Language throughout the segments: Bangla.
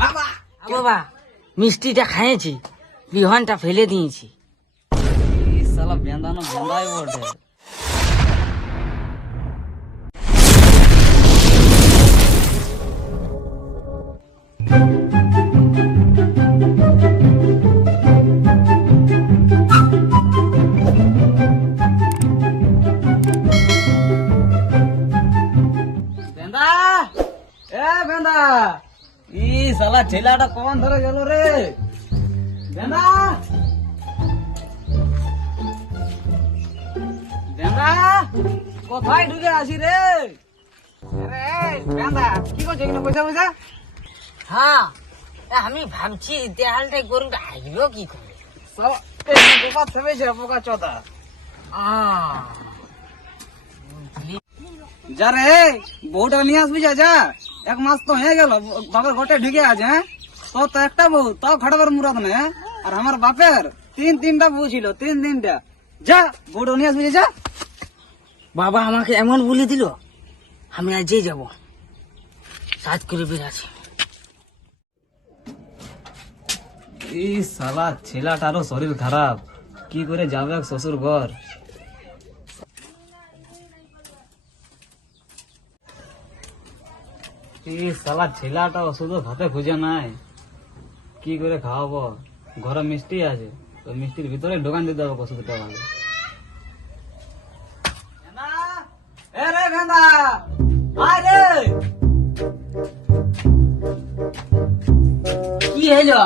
বাবা বাবা মিষ্টিটা খাইয়েছি, বিহানটা ফেলে দিয়েছি। সালা বেঁধানো বেঁধাই বটে। বেঁধা এ বেঁধা, ই সালা ছেলেটা কখন ধরে গেল রে? বেঁধা বেঁধা কোথায় ঢুকে আসি রে? আরে বেঁধা কি করছো এখানে পয়সা পয়সা? হ্যাঁ, আমি ভাবছি দেয়ালটাই গরুটা আইলো কি করে। পোকা থেমেছে পোকা চোদা। যা রে বউটা নিয়ে আসবি, যা যা। 1 মাস তো হয়ে গেল বাবার ঘটে ঢুকে আছে। হ্যাঁ, তোর তো একটা বউ, তাও খাটাবার মুরাদ নেই। আর আমার বাপের 3-3টা বউ ছিল, 3-3টা। যা বউটা নিয়ে আসবি, যা। বাবা আমাকে এমন বলে দিল, আমি আজই যাব, সাজ করে বেরাচ্ছি। এই শালা ছেলেটারও শরীর খারাপ, কি করে যাবে শ্বশুর ঘর? এই শালা ছেলেটা ওষুধ হাতে খুঁজে নাই, কি করে খাওয়াবো? ঘরে মিষ্টি আছে, তো মিষ্টির ভিতরে দোকান দিতে হবে ওষুধটা। ভালো কি হইলো?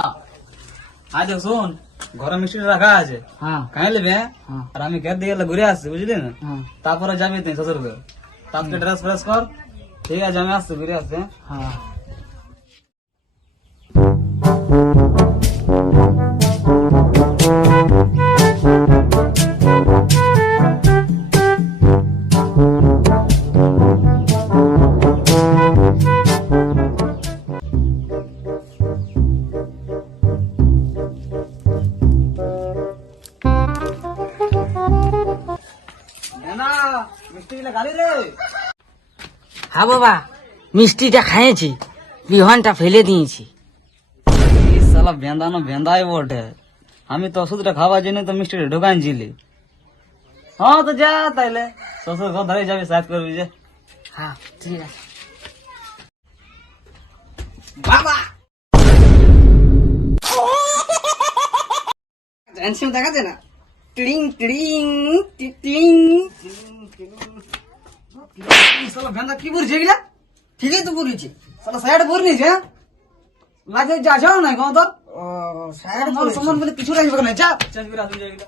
আজ শোন, ঘরে মিষ্টি রাখা আছে, হ্যাঁ খাই নেবে। হ্যাঁ আর আমি খেতে গেলে ঘুরে আসছি, বুঝলি না? হ্যাঁ তারপরে যাবি তুই শ্বশুর ঘর, তারপরে ড্রেস ফ্রেস কর। ঠিক আছে, আমি আসছি, ঘুরে আসছি। হ্যাঁ। মিষ্টি গুলো খালি রে? হ্যাঁ বাবা, মিষ্টিটা খাইয়েছি, বিহানটা ফেলে দিয়েছি। এই শালা বেঁধানো বেঁধাই বটে। আমি তো ওষুধটা খাওয়ার জন্য তো মিষ্টিটা ঢোকান ছিলি। হ্যাঁ তো যা তাইলে, শ্বশুর ঘর ধরে যাবি, সাজ করবি যে। হ্যাঁ ঠিক আছে। বাবা জানছি দেখাচ্ছে না? টিং টিং টিং। শালা বেঁধা কি পড়ছে এগুলা? ঠিকই তো বলেছি। শালা সাইড পরে নিয়েছে। লাগে যা যাও না কত তো ও সাইড মান সম্মান বলে কিছু রাখবে না। যা চেঞ্জ করে আসবি, যা।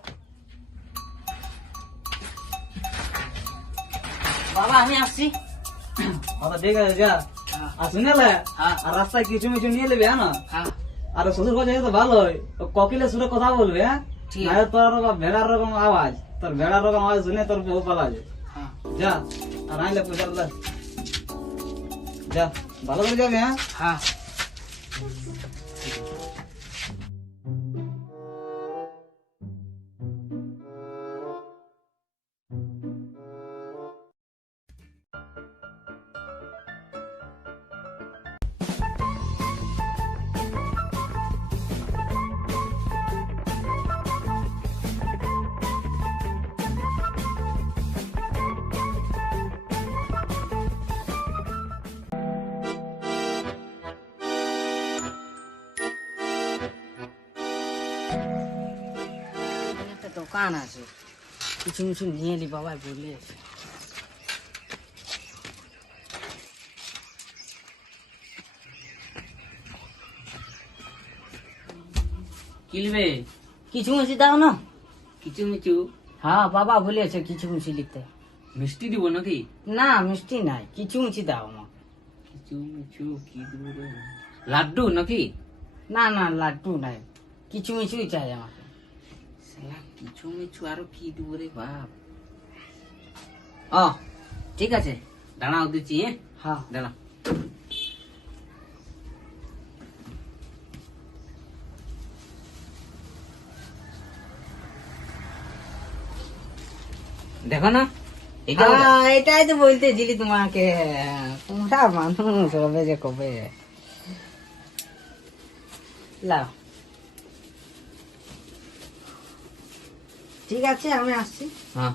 বাবা আমি আসছি। আচ্ছা ঠিক আছে, যা। আর শুনে লে, আর রাস্তায় কিছু মিছু নিয়ে নেবে, হ্যাঁ না? হ্যাঁ আর শ্বশুর ঘর তো ভালো হয়, কোকিলের সুরে কথা বলবে। হ্যাঁ, ঠিক না তোর ভেড়ার রকম আওয়াজ, তোর ভেড়ার রকম আওয়াজ শুনে তোর বউ পালা যায়। হ্যাঁ যা, আর আইলে পয়সা লে। যা, ভালো করে যাবে। হ্যাঁ, হ্যাঁ। একটা দোকান আছে, কিছু কিছু নিয়ে নি, বাবা বলিয়েছে। কিনবে কিছু মিষ্টি দাও না। কিছু মিছু হ্যাঁ বাবা বলেছে কিছু মিষ্টি লিখতে। মিষ্টি দিব নাকি? না মিষ্টি নাই, কিছু মিষ্টি দাও আমাকে। কিছু মিছু কি দিব রে? লাড্ডু নাকি? না না লাড্ডু নাই, কিছু মিছুই চাই আমাকে। শালা কিছু মিছু আরো কি দিব রে বাপ। ঠিক আছে, দাঁড়াও দিচ্ছি। হ্যাঁ দাঁড়া। দেখো না, এটাই তো বলতেছিলি তোমাকে, তোমরা মানুষ হবে যে কবে। লাও। ঠিক আছে, আমি আসছি। হ্যাঁ।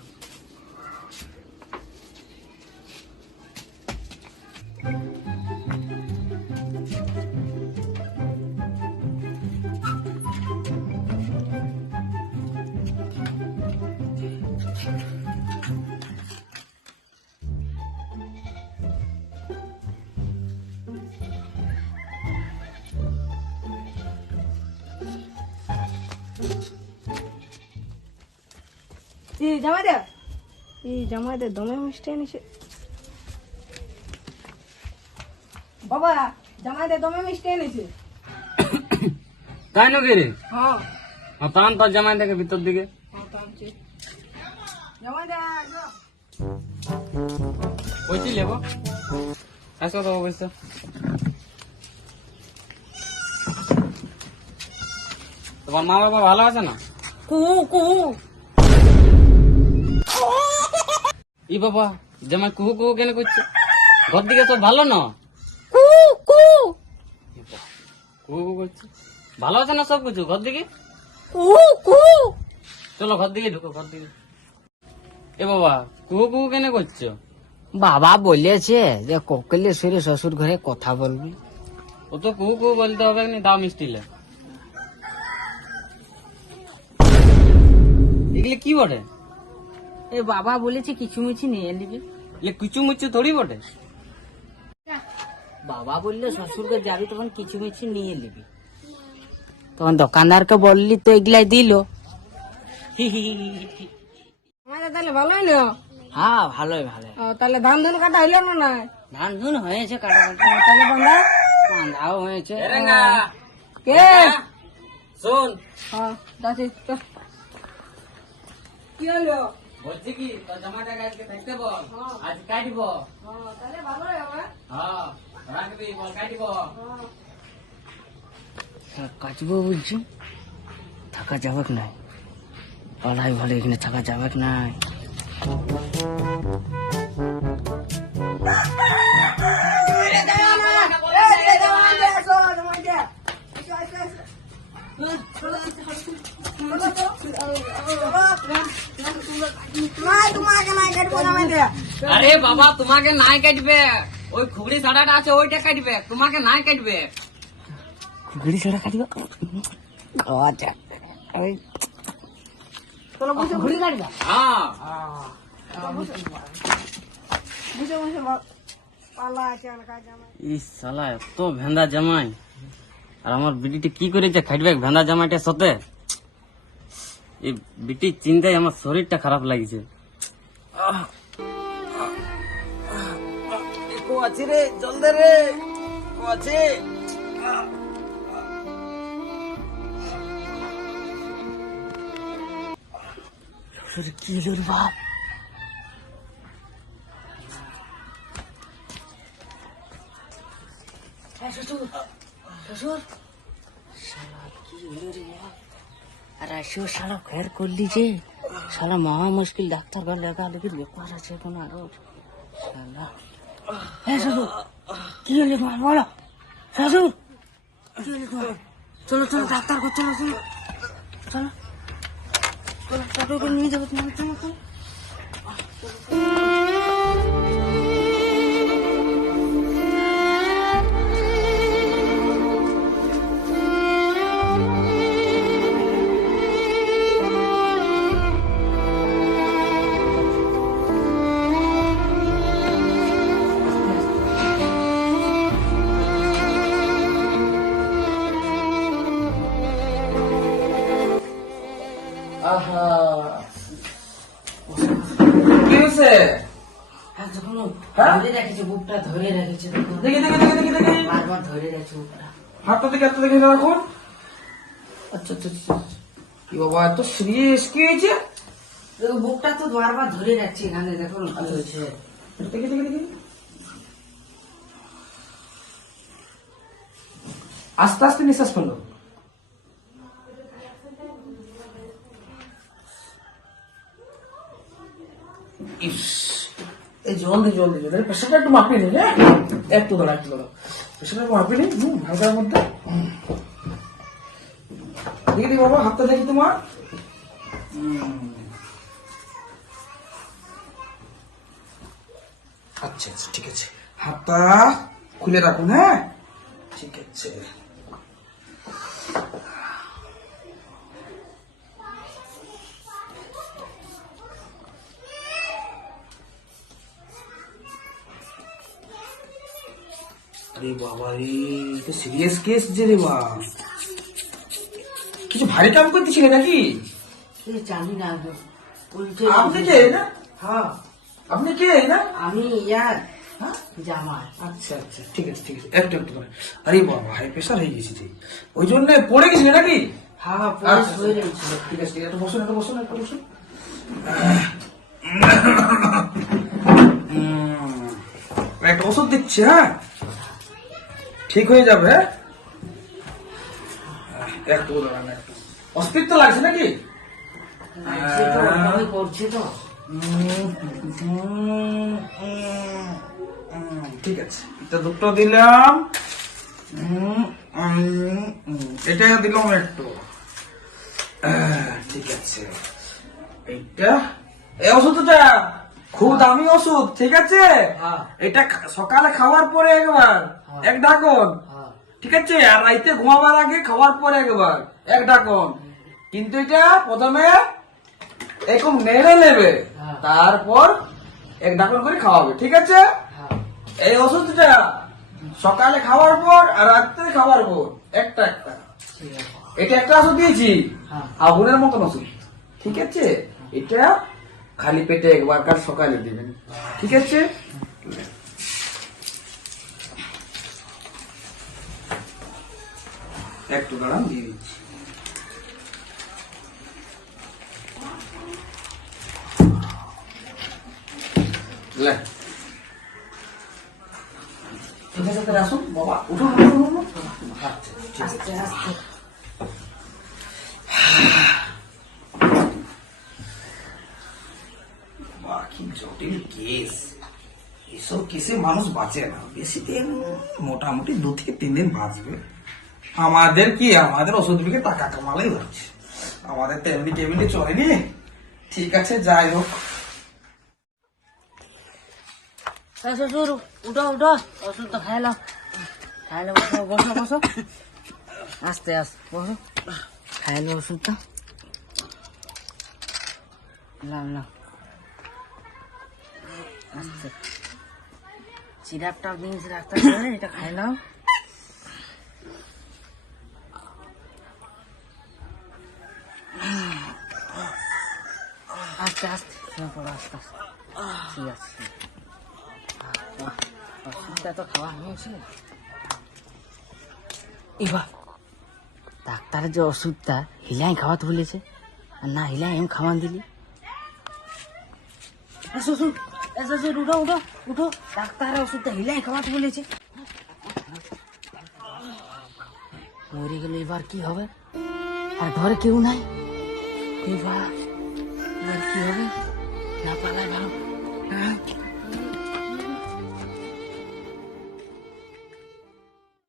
জামাই দে দমে মিষ্টি এনেছে। বাবা, জামাই দে দমে মিষ্টি এনেছে। তাই নাকি রে? হ্যাঁ, টান তোর জামাই দেখে ভিতর দিকে। জামাই দে ওইটি লেবো। আসো তো অবশ্য। তোমার মা বাবা ভালো আছে না? কুহু কুহু। ই বাবা, জামাই কুহু কুহু কেন করছে? ঘর দিকে সব ভালো না? কুহু কুহু কুহু কুহু করছে। ভালো আছে না সব কিছু ঘর দিকে? কুহু কুহু। চলো ঘর দিকে ঢুকো, ঘর দিকে। এ বাবা, কুহু কুহু কেন করছো? বাবা বলেছে যে কোকিলেশ্বরী শ্বশুর ঘরে কথা বলবি। ও তো কুহু কুহু বলতে হবে না, দাও মিষ্টি লে। এগুলো কি বটে? এ বাবা বলেছে কিছু মিছি নিয়ে নিবি। এ কিছু মুচু থোড়ি বটে। বাবা বললে শ্বশুরকে যাবি তখন কিছু মিছি নিয়ে নিবি। তখন দোকানদারকে বললি তো এগুলাই দিল। তাহলে ভালোই না? হ্যাঁ, ভালোই ভালো। তাহলে ধান ধুন কাটা হইলো না? না, ধান ধুন হয়েছে, কাটা কাটা। তাহলে বান্ধা বান্ধাও হয়েছে। কে? শোন, হ্যাঁ, যাচ্ছি। কি হলো? বলছি কি তোর জামাটা আজকে থাকতে বল, আজ কাটব। তাহলে ভালোই হবে। হ্যাঁ, রাখবি, বল কাটব। কাটবো বলছি, থাকা যাবে না। পালাই ভালো, এখানে থাকা যাবে না। আরে বাবা, তোমাকে নাই কাটবে, ওই খুবড়ি ছাড়াটা আছে ওইটা কাটবে, তোমাকে নাই কাটবে। ঘুড়ি ছাড়া কাটবে? আচ্ছা, ঘুড়ি কাটবা? হ্যাঁ, ইস শালা এত ভেন্দা জামাই, আর আমার বিটিটি কি করেছে খাইবে ভেন্দা জামাইটার সাথে। এই বিটির চিন্তায় আমার শরীরটা খারাপ লাগছে। আছে রে, জলদি রে, আছে। কি হলো রে বাপ? শ্বশুর শ্বশুর, শালা কি হলো রে বাপ? আর আসিও শালা ঘের করলি যে, শালা মহা মুশকিল। ডাক্তার ঘর লেখালেখির ব্যাপার আছে এখন আরো। শালা শ্বশুর, কি হলো তোমার বলো? শ্বশুর, কি হলো তোমার? চলো চলো ডাক্তার ঘর, চলো চলো চলো চলো, ডাক্তার ঘর নিয়ে যাবো তোমার। চলো চলো। কি হয়েছে? হ্যাঁ, যখন ধরে রেখেছে বুকটা, ধরে রেখেছে, দেখি দেখি দেখি দেখি দেখি, বারবার ধরে রেখেছে বুকটা। হাতটা দেখে, হাতটা দেখে রাখুন। আচ্ছা আচ্ছা আচ্ছা, কি বাবা এত সিরিয়াস, কি হয়েছে? দেখো বুকটা তো বারবার ধরে রাখছে এখানে, দেখো কি হয়েছে। দেখি দেখি দেখি, আস্তে আস্তে নিঃশ্বাস ফেলো। এই জলদি জলদি জলদি প্রেশারটা একটু মাপিয়ে নিন। একটু দাঁড়া, একটু দাঁড়া, প্রেশারটা একটু মাপিয়ে নিন হালকার মধ্যে। দেখি বাবা, হাতটা দেখি তোমার। আচ্ছা আচ্ছা, ঠিক আছে, হাতটা খুলে রাখুন। হ্যাঁ, ঠিক আছে। আরে বাবা রে, তো সিরিয়াস কেস যে রে বা। কিছু ভারী কাম করতেছিলে নাকি? এ জানি না গো, উল্টে আপনি কে না? হ্যাঁ, আপনি কে না? আমি ইয়ার হ্যাঁ? জামাই। আচ্ছা আচ্ছা, ঠিক আছে ঠিক আছে, একটু একটু করে। আরে বাবা, হাই প্রেশার হয়ে গেছি যে, ওই জন্য পড়ে গেছিলে নাকি? হ্যাঁ, পরে আচ্ছা, শুয়ে রয়েছিল। ঠিক আছে ঠিক আছে, একটু বসুন একটু বসুন একটু বসুন। একটা ওষুধ দিচ্ছি, হ্যাঁ, ঠিক হয়ে যাবে। একটু দাঁড়ান, একটু অসুবিধা লাগছে নাকি? সে তো ওইভাবে করছে তো। ঠিক আছে, এটা দুটো দিলাম, এটা দিলাম একটু। ঠিক আছে, এইটা, এই ওষুধটা খুব দামি ওষুধ, ঠিক আছে? হ্যাঁ। এটা সকালে খাওয়ার পরে একবার এক ঢাকন, হ্যাঁ, ঠিক আছে? আর রাইতে ঘুমাবার আগে খাওয়ার পরে একবার এক ঢাকন। কিন্তু এটা প্রথমে এরকম নেড়ে নেবে, হ্যাঁ। তারপর এক ঢাকন করে খাওয়াবে, ঠিক আছে? হ্যাঁ, এই ওষুধটা সকালে খাওয়ার পর আর রাত্রে খাওয়ার পর একটা একটা। ঠিক আছে। এটা একটা ওষুধ দিয়েছি, হ্যাঁ। আগুনের মতন ওষুধ, ঠিক আছে? এটা খালি পেটে একবার কাল সকালে দিবেন, ঠিক আছে? একটু দাঁড়ান, দিয়ে দিচ্ছি। লে। ঠিক আছে, তাহলে আসুন বাবা, উঠুন উঠুন উঠুন। আচ্ছা, ঠিক আছে। আস্তে আস্তে। বাহ, কি জটিল কেস। এসব কেসে মানুষ বাঁচে না বেশি দিন, মোটামুটি 2 থেকে 3 দিন বাঁচবে। আমাদের কি, আমাদের ওষুধ বিকে টাকা কামালেই হচ্ছে, আমাদের তো এমনি টেবিলে চলেনি। ঠিক আছে, যাই হোক। এ শ্বশুর, উঠো উঠো, ওষুধ তো খাইলাম। খাইলে বসো বসো বসো, আস্তে আস্তে বসো। খাইলে ওষুধটা নাও নাও, আস্তে। সিরাপটা দিয়েছি ডাক্তার করে, এটা খাইলাম। আস্তে আস্তে শুয়ে পড়ো, আস্তে আস্তে। ঠিক আছে, ওষুধটা তো খাওয়া হয়েছে। এবার ডাক্তারের যে ওষুধটা হিলাই খাওয়াতে বলেছে, আর না হিলাই এম খাওয়ান দিলি। শ্বশুর, শ্বশুর, উঠো উঠো উঠো, ডাক্তারের ওষুধটা হিলাই খাওয়াতে বলেছে। মরে গেলে এবার কি হবে? আর ঘরে কেউ নাই, এবার এবার কি হবে? না পালায় ভালো। হ্যাঁ,